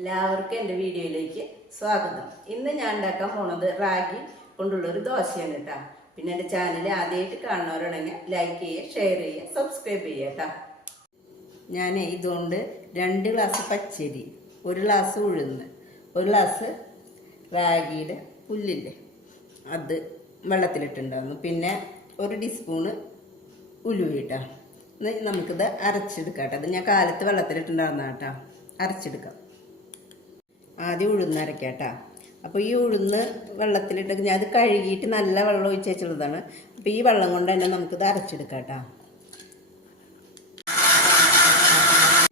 എല്ലാവർക്കും എൻ്റെ വീഡിയോയിലേക്ക് സ്വാഗതം. ഇന്ന് ഞാൻ ഉണ്ടാക്കാൻ പോണത് റാഗി കൊണ്ടുള്ളൊരു ദോശയാണ് കേട്ടോ. പിന്നെ എൻ്റെ ചാനൽ ആദ്യമായിട്ട് കാണുന്നവരുണ്ടെങ്കിൽ ലൈക്ക് ചെയ്യുക, ഷെയർ ചെയ്യുക, സബ്സ്ക്രൈബ് ചെയ്യുക കേട്ടോ. ഞാൻ ഇതുകൊണ്ട് 2 ഗ്ലാസ് പച്ചരി, 1 ഗ്ലാസ് ഉഴുന്ന്, 1 ഗ്ലാസ് റാഗിയുടെ പുല്ലില്ലേ അത് വെള്ളത്തിലിട്ടുണ്ടായിരുന്നു. പിന്നെ 1 ടീസ്പൂണ് ഉലുവ കേട്ടോ. നമുക്കിത് അരച്ചെടുക്കാം കേട്ടോ. അത് ഞാൻ കാലത്ത് വെള്ളത്തിലിട്ടുണ്ടായിരുന്ന കേട്ടോ. അരച്ചെടുക്കാം. ആദ്യം ഉഴുന്ന് അരക്കാം കേട്ടോ. അപ്പോൾ ഈ ഉഴുന്ന് വെള്ളത്തിലിട്ട് ഞാൻ അത് കഴുകിയിട്ട് നല്ല വെള്ളം ഒഴിച്ച് വെച്ചുള്ളതാണ്. അപ്പോൾ ഈ വെള്ളം കൊണ്ട് തന്നെ നമുക്കിത് അരച്ചെടുക്കാം കേട്ടോ.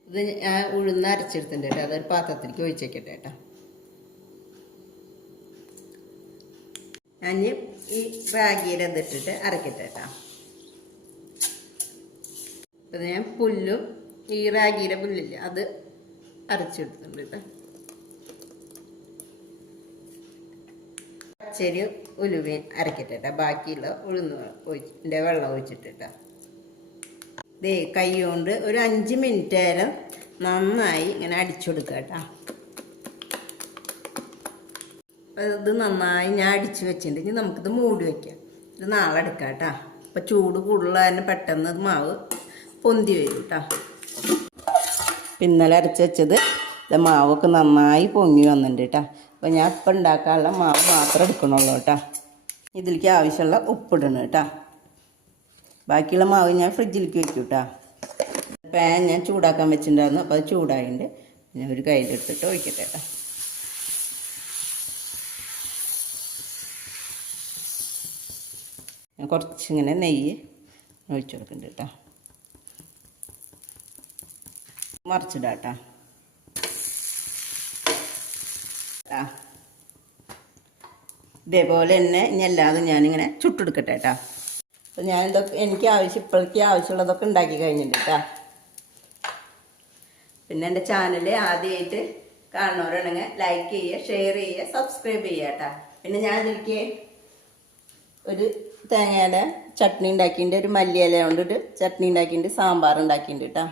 ഇത് ഞാൻ ഉഴുന്ന് അരച്ചെടുത്തിട്ടുണ്ട് കേട്ടോ. അതൊരു പാത്രത്തിലേക്ക് ഒഴിച്ചേക്കട്ടെ കേട്ടോ. ഞാൻ ഈ റാഗിയുടെ ഇതിട്ടിട്ട് അരക്കട്ടെ കേട്ടോ. അത് ഞാൻ പുല്ലും ഈ റാഗിയുടെ പുല്ലില്ല അത് അരച്ചെടുത്തിട്ടുണ്ട് കേട്ടോ. പച്ചരി ഉലുവയും അരക്കട്ടെ കേട്ടോ. ബാക്കിയുള്ള ഉഴുന്ന് ഒഴിച്ചിട്ട് വെള്ളം ഒഴിച്ചിട്ട് ദേ കൈ കൊണ്ട് ഒരു 5 മിനിറ്റ് നേരം നന്നായി ഇങ്ങനെ അടിച്ചു കൊടുക്കുക കേട്ടോ. ഇത് നന്നായി ഞാൻ അടിച്ചു വെച്ചിട്ടുണ്ടെങ്കിൽ നമുക്കിത് മൂടി വയ്ക്കാം. ഇത് നാളെ എടുക്കാം കേട്ടോ. അപ്പം ചൂട് കൂടുതൽ തന്നെ പെട്ടെന്ന് മാവ് പൊന്തി വരും കേട്ടോ. ഇന്നലെ അരച്ച് വെച്ചത് മാവൊക്കെ നന്നായി പൊങ്ങി വന്നിട്ടുണ്ട് കേട്ടോ. അപ്പോൾ ഞാൻ ഇപ്പം ഉണ്ടാക്കാനുള്ള മാവ് മാത്രം എടുക്കണുള്ളൂ കേട്ടോ. ഇതിലേക്ക് ആവശ്യമുള്ള ഉപ്പിടണം കേട്ടോ. ബാക്കിയുള്ള മാവ് ഞാൻ ഫ്രിഡ്ജിലേക്ക് വയ്ക്കും കേട്ടോ. പാൻ ഞാൻ ചൂടാക്കാൻ വെച്ചിട്ടുണ്ടായിരുന്നു. അപ്പോൾ അത് ചൂടായിട്ട് ഞാൻ ഒരു കയ്യിലെടുത്തിട്ട് ഒഴിക്കട്ടെ കേട്ടോ. ഞാൻ കുറച്ചിങ്ങനെ നെയ്യ് ഒഴിച്ചു കൊടുക്കുന്നുണ്ട് കേട്ടോ. മറിച്ചിടാം കേട്ടോ. ഇതേപോലെ തന്നെ ഇനി എല്ലാതും ഞാനിങ്ങനെ ചുട്ടെടുക്കട്ടെ കേട്ടോ. അപ്പോൾ ഞാനിതൊക്കെ ഇപ്പോഴേക്ക് ആവശ്യമുള്ളതൊക്കെ ഉണ്ടാക്കി കഴിഞ്ഞിട്ടുണ്ട് കേട്ടോ. പിന്നെ എൻ്റെ ചാനൽ ആദ്യമായിട്ട് കാണുന്നവരാണെങ്കിൽ ലൈക്ക് ചെയ്യുക, ഷെയർ ചെയ്യുക, സബ്സ്ക്രൈബ് ചെയ്യുക കേട്ടോ. പിന്നെ ഞാൻ ഇതിലേക്ക് ഒരു തേങ്ങയുടെ ചട്നി ഉണ്ടാക്കിയിട്ടുണ്ട്, ഒരു മല്ലിയില കൊണ്ടൊരു ചട്നി ഉണ്ടാക്കിയിട്ടുണ്ട്, സാമ്പാർ ഉണ്ടാക്കിയിട്ടുണ്ട് കേട്ടോ.